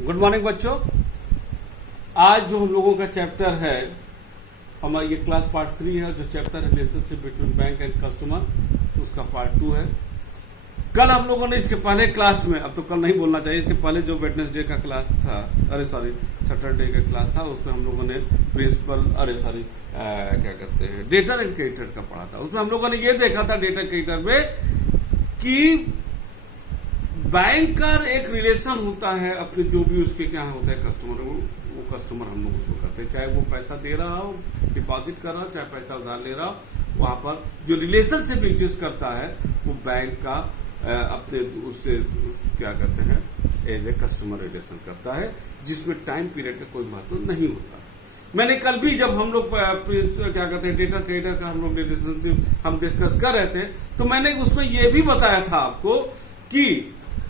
Good morning बच्चों। आज जो हम लोगों का चैप्टर है, हमारा ये क्लास पार्ट 3 है। जो चैप्टर है relationship between bank and customer, उसका पार्ट 2 है। कल हम लोगों ने इसके पहले क्लास में, अब तो कल नहीं बोलना चाहिए, इसके पहले जो वेडनेसडे का क्लास था, सैटरडे का क्लास था, उसमें हम लोगों ने प्रिंसिपल क्या कहते हैं डेटर एंड क्रेडिटर का पढ़ा था। उसमें हम लोगों ने ये देखा था डेटर क्रेडिटर में कि बैंक का एक रिलेशन होता है अपने, जो भी उसके क्या होता है कस्टमर, वो कस्टमर हम लोग उसको करते हैं, चाहे वो पैसा दे रहा हो, डिपॉजिट कर रहा हो, चाहे पैसा उधार ले रहा हो। वहां पर जो रिलेशनशिप एग्जिस्ट करता है वो बैंक का अपने उससे क्या कहते हैं एज ए कस्टमर रिलेशन करता है, जिसमें टाइम पीरियड का कोई महत्व नहीं होता। मैंने कल भी जब हम लोग क्या कहते हैं डेटर क्रेडिटर का हम लोग रिलेशनशिप हम डिस्कस कर रहे थे, तो मैंने उसमें यह भी बताया था आपको कि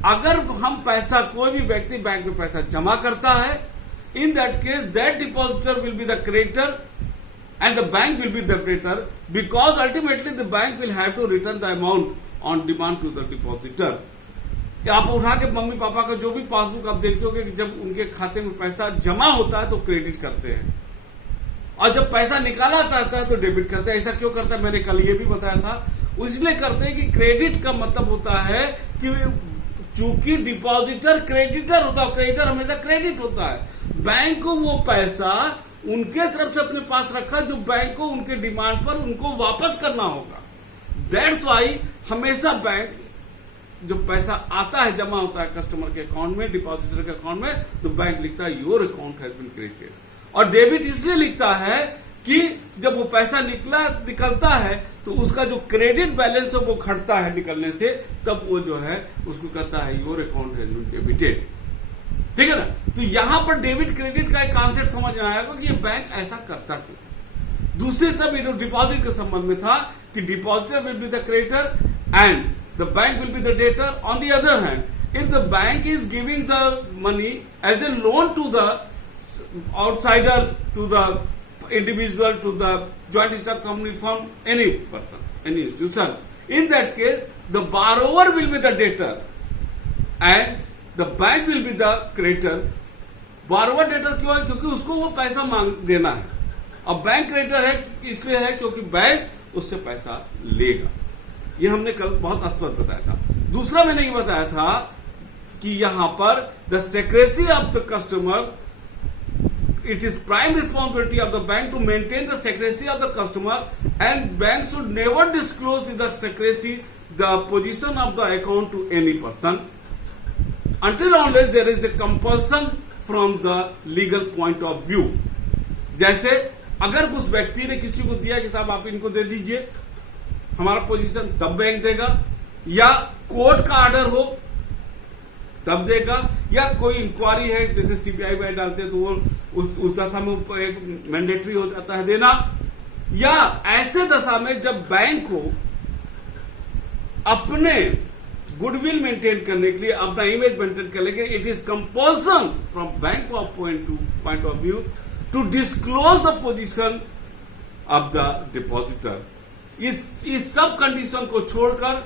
अगर हम पैसा, कोई भी व्यक्ति बैंक में पैसा जमा करता है, in that case that depositor will be the creditor and the bank will be the creditor, because ultimately the bank will have to return the amount on demand to the depositor. आप उठा के mummy papa का जो भी passbook आप देखते हो कि जब उनके खाते में पैसा जमा होता है तो क्रेडिट करते हैं, और जब पैसा निकाला जाता है तो डेबिट करते हैं। ऐसा क्यों करता है, मैंने कल ये भी बताया था। इसलिए करते हैं कि क्रेडिट का मतलब होता है कि चूंकि डिपॉजिटर क्रेडिटर होता है, क्रेडिटर हमेशा क्रेडिट होता है। बैंक को वो पैसा उनके तरफ से अपने पास रखा जो बैंक को उनके डिमांड पर उनको वापस करना होगा। दैट्स वाई हमेशा बैंक जो पैसा आता है, जमा होता है कस्टमर के अकाउंट में, डिपॉजिटर के अकाउंट में, तो बैंक लिखता है your account has been credited. और डेबिट इसलिए लिखता है कि जब वो पैसा निकलता है तो उसका जो क्रेडिट बैलेंस है वो घटता है निकलने से, तब वो जो है उसको कहता है your account has been debited. ठीक है ना। तो यहां पर डेबिट क्रेडिट का एक कॉन्सेप्ट समझ में आएगा कि ये बैंक ऐसा करता क्यों। दूसरी तरफ ये जो डिपॉजिट के संबंध में था कि depositor will be the creditor and the bank will be the debtor. On the other hand, if the bank is giving the money as a loan to the outsider, to the individual, to the joint stock company, from any person, any institution, in that case the borrower will be the debtor and the bank will be the creditor. borrower debtor क्यों है? क्योंकि उसको वो पैसा मांग देना है, और बैंक क्रेडिटर है इसलिए है क्योंकि बैंक उससे पैसा लेगा। ये हमने कल बहुत स्पष्ट बताया था। दूसरा मैंने ये बताया था कि यहां पर the secrecy of the customer, it is prime responsibility of the bank to maintain the secrecy of the customer, and bank should never disclose the secrecy, the position of the account to any person until unless there is a compulsion from the legal point of view। जैसे अगर उस व्यक्ति ने किसी को दिया कि साहब आप इनको दे दीजिए हमारा पोजीशन, तब बैंक देगा, या कोर्ट का ऑर्डर हो तब देगा, या कोई इंक्वायरी है जैसे सीबीआई में डालते हैं तो वो उस दशा में एक मैंडेटरी हो जाता है देना, या ऐसे दशा में जब बैंक को अपने गुडविल मेंटेन करने के लिए, अपना इमेज मेंटेन करने के लिए, it is compulsion from bank of point of view to disclose the position of the depositor. इस सब कंडीशन को छोड़कर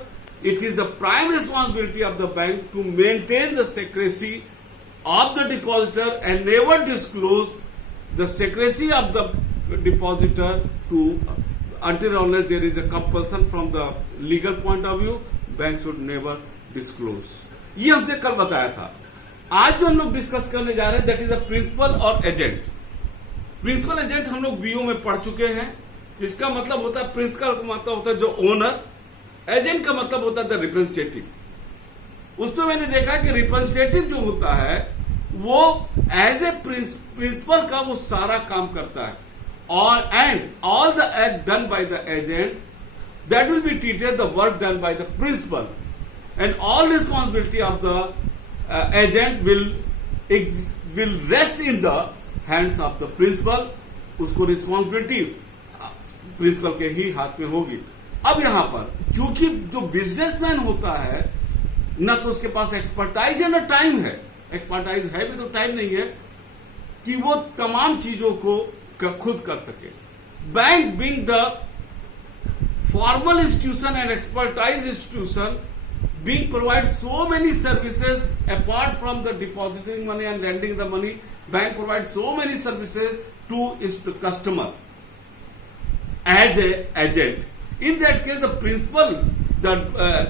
it is the prime responsibility of the bank to maintain the secrecy of the depositor and never disclose the secrecy of the depositor to until unless there is a compulsion from the legal point of view, bank should never disclose। ये हमने कल बताया था। आज जो हम लोग discuss करने जा रहे हैं दैट इज द प्रिंसिपल और एजेंट। प्रिंसिपल एजेंट हम लोग बीओ में पढ़ चुके हैं। इसका मतलब होता है, प्रिंसिपल का मतलब होता है जो ओनर, एजेंट का मतलब होता है रिप्रेजेंटेटिव। उसमें मैंने देखा कि रिप्रेजेंटेटिव जो होता है वो एज ए प्रिंसिपल का वो सारा काम करता है, और and all the act done by the agent that will be treated the work done by the principal, and all responsibility of the agent will rest in the hands of the principal. उसको responsibility principal के ही हाथ में होगी। अब यहां पर क्योंकि जो बिजनेसमैन होता है ना तो उसके पास एक्सपर्टाइज है ना टाइम है, एक्सपर्टाइज है भी तो टाइम नहीं है कि वो तमाम चीजों को खुद कर सके। Bank being the formal institution and expertise institution being provide so many services apart from the depositing money and lending the money. Bank provides so many services to its customer as a agent. In that case, the principal, the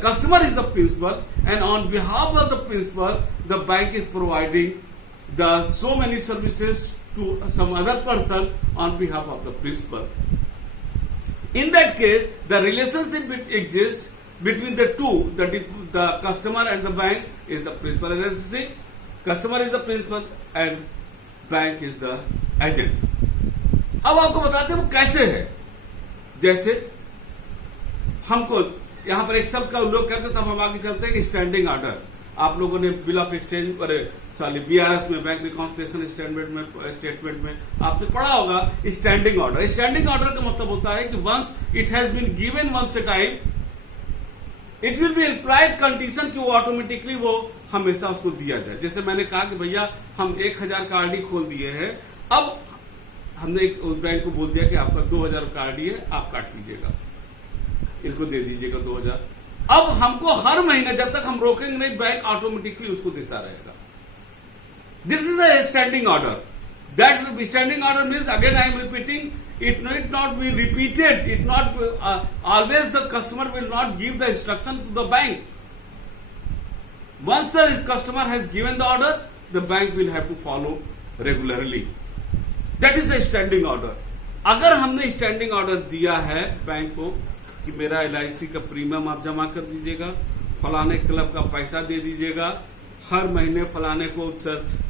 customer is the principal, and on behalf of the principal, the bank is providing the so many services to some other person on behalf of the principal. In that case, the relationship exists between the two, the customer and the bank is the principal relationship. Customer is the principal and bank is the agent. अब आपको बताते हैं वो कैसे है. जैसे हमको यहां पर एक शब्द का उल्लेख करते तब हम आगे चलते हैं. Standing order. आप लोगों ने बिल ऑफ एक्सचेंज बीआरएस में, बैंक रिकॉन्सिलिएशन स्टेटमेंट में आपने पढ़ा होगा स्टैंडिंग ऑर्डर. स्टैंडिंग ऑर्डर का मतलब होता है कि once it has been given once a time, it will be implied condition कि वो ऑटोमेटिकली वो हमेशा उसको दिया जाए. जैसे मैंने कहा कि भैया हम 1000 का आरडी खोल दिए हैं, अब हमने एक बैंक को बोल दिया कि आपका 2000 का आरडी है, आप काट लीजिएगा, इनको दे दीजिएगा 2000. अब हमको हर महीने जब तक हम रोकेंगे नहीं, बैंक ऑटोमेटिकली उसको देता रहेगा. This is a standing order. That standing order means, again I am repeating, it need not be repeated. It not always the customer will not give the instruction to the bank. Once the customer has given the order, the bank will have to follow regularly. That is a standing order. अगर हमने standing order दिया है bank को कि मेरा LIC का premium आप जमा कर दीजिएगा, फलाने क्लब का पैसा दे दीजिएगा, हर महीने फलाने को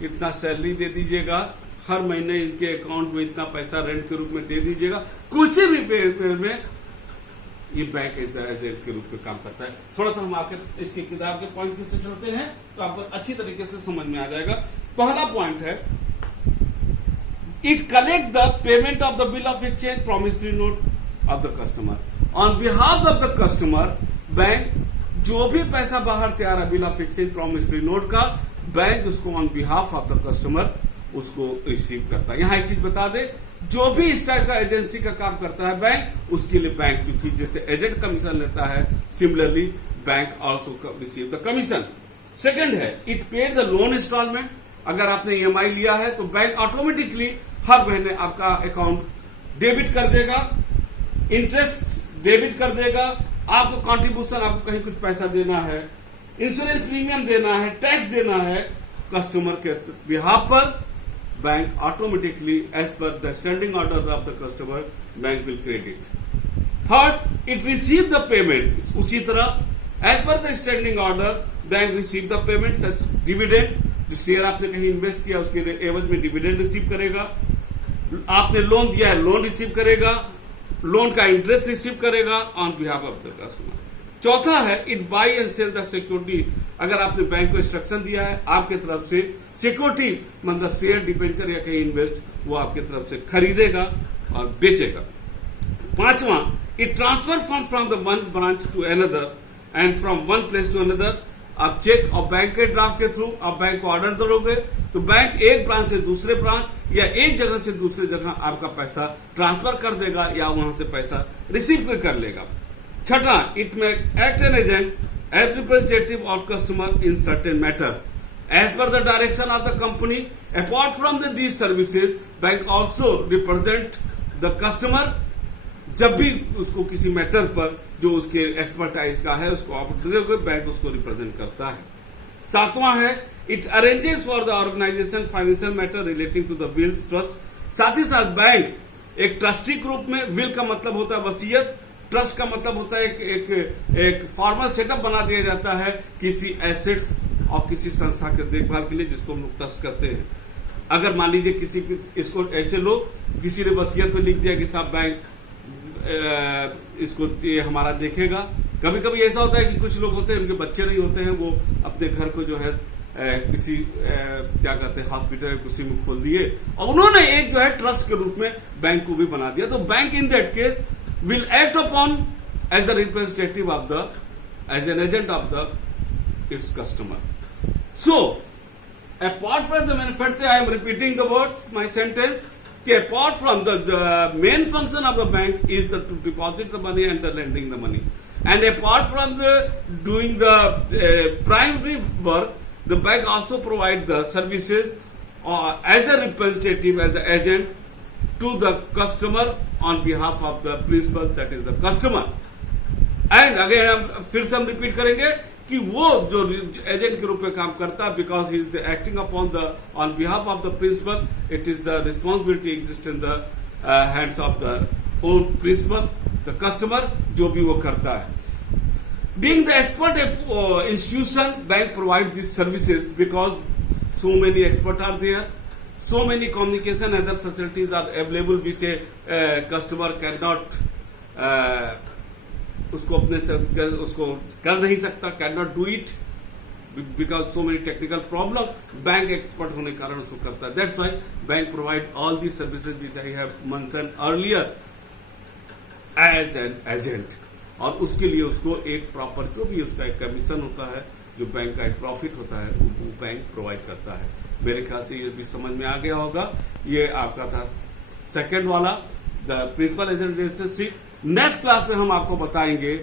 इतना सैलरी दे दीजिएगा, हर महीने इनके अकाउंट में इतना पैसा रेंट के रूप में दे दीजिएगा, किसी भी पेपर में ये बैंक एजेंट के रूप में काम करता है. थोड़ा सा हम आकर इसकी किताब के पॉइंट से चलते हैं तो आपको अच्छी तरीके से समझ में आ जाएगा. पहला पॉइंट है, it collect the payment of the bill of exchange promissory note of the customer. On behalf of the customer, bank जो भी पैसा बाहर से आ रहा है bill of exchange promissory note का, बैंक उसको on behalf of the customer उसको रिसीव करता है. यहां एक चीज बता दे, जो भी इस टाइप का एजेंसी का काम करता है बैंक, उसके लिए बैंक क्योंकि जैसे एजेंट कमीशन लेता है, similarly bank also receive the commission. Second है, it paid the loan instalment. अगर आपने EMI लिया है तो बैंक ऑटोमेटिकली हर महीने आपका अकाउंट डेबिट कर देगा, इंटरेस्ट डेबिट कर देगा. आपको कॉन्ट्रीब्यूशन, आपको कहीं कुछ पैसा देना है, इंश्योरेंस प्रीमियम देना है, टैक्स देना है, कस्टमर के बिहाफ पर bank automatically as per the standing order of the customer bank will credit. Third, it receive the payment. उसी तरह as per the standing order bank receive the payment such dividend. जो share आपने कहीं invest किया उसके एवज में dividend receive करेगा. आपने लोन दिया है, लोन रिसीव करेगा, लोन का इंटरेस्ट रिसीव करेगा on behalf of the customer. चौथा है, it buy and sell the security. अगर आपने बैंक को इंस्ट्रक्शन दिया है, आपके तरफ से सिक्योरिटी मतलब शेयर, डिबेंचर या कहीं इन्वेस्ट, वो आपके तरफ से खरीदेगा और बेचेगा. पांचवा, it transfer fund from the one branch to another and from one place to another. आप चेक और बैंक के ड्राफ्ट के थ्रू आप बैंक को ऑर्डर दोगे तो बैंक एक ब्रांच से दूसरे ब्रांच या एक जगह से दूसरे जगह आपका पैसा ट्रांसफर कर देगा या वहां से पैसा रिसीव कर लेगा. छठा, it may act an agent as representative of customer in certain matter as per the direction of the company. Apart from these services, bank also represent the customer. जब भी उसको किसी मैटर पर जो उसके एक्सपर्टाइज का है उसको ऑपरेटिव बैंक उसको रिप्रेजेंट करता है. सातवां है, it arranges for the organisation financial matter relating to the wills trust. साथ ही साथ बैंक एक ट्रस्टी के रूप में, विल का मतलब होता है वसीयत, ट्रस्ट का मतलब होता है एक फॉर्मल सेटअप बना दिया जाता है किसी एसेट्स और किसी संस्था के देखभाल के लिए, जिसको हम लोग ट्रस्ट करते हैं. अगर मान लीजिए किसी इसको ऐसे लो, किसी ने वसीयत में लिख दिया कि साहब बैंक इसको ये हमारा देखेगा. कभी कभी ऐसा होता है कि कुछ लोग होते हैं उनके बच्चे नहीं होते हैं, वो अपने घर को जो है किसी क्या कहते हैं हॉस्पिटल किसी में खोल दिए और उन्होंने एक जो है ट्रस्ट के रूप में बैंक को भी बना दिया. तो bank in that case will act upon as the representative of the, as an agent of the its customer. So, apart from the manufacturer, I am repeating the words, my sentence. Apart from the main function of the bank is to deposit the money and the lending the money. And apart from the doing the primary work, the bank also provide the services as a representative, as an agent to the customer on behalf of the principal, that is the customer. And again हम फिर से हम repeat करेंगे कि वो जो agent के रूप में काम करता है, because he is acting upon the on behalf of the principal, it is the responsibility exist in the hands of the own principal, the customer, जो भी वो करता है. Being the expert institution, bank provides these services because so many experts are there, so many communication and other facilities are available which a customer cannot उसको अपने से उसको कर नहीं सकता, cannot do it because so many technical problem. Bank expert होने के कारण उसको करता है. That's why bank provide all these services which I have mentioned earlier as an agent. और उसके लिए उसको एक प्रॉपर जो भी उसका एक कमीशन होता है, जो बैंक का एक प्रॉफिट होता है, वो बैंक प्रोवाइड करता है. मेरे ख्याल से ये भी समझ में आ गया होगा. ये आपका था सेकंड वाला, the principal agent relationship. Next class में हम आपको बताएंगे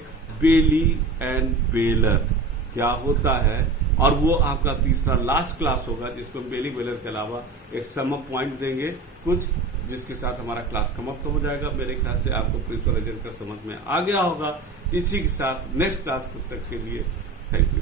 बेली एंड बेलर क्या होता है, और वो आपका तीसरा लास्ट क्लास होगा जिसमें बेली बेलर के अलावा एक सम अप पॉइंट देंगे कुछ, जिसके साथ हमारा क्लास समाप्त हो जाएगा. मेरे ख्याल से आपको प्रिंसिपल एजेंट का समझ में आ गया होगा. इसी के साथ नेक्स्ट क्लास तक के लिए थैंक यू.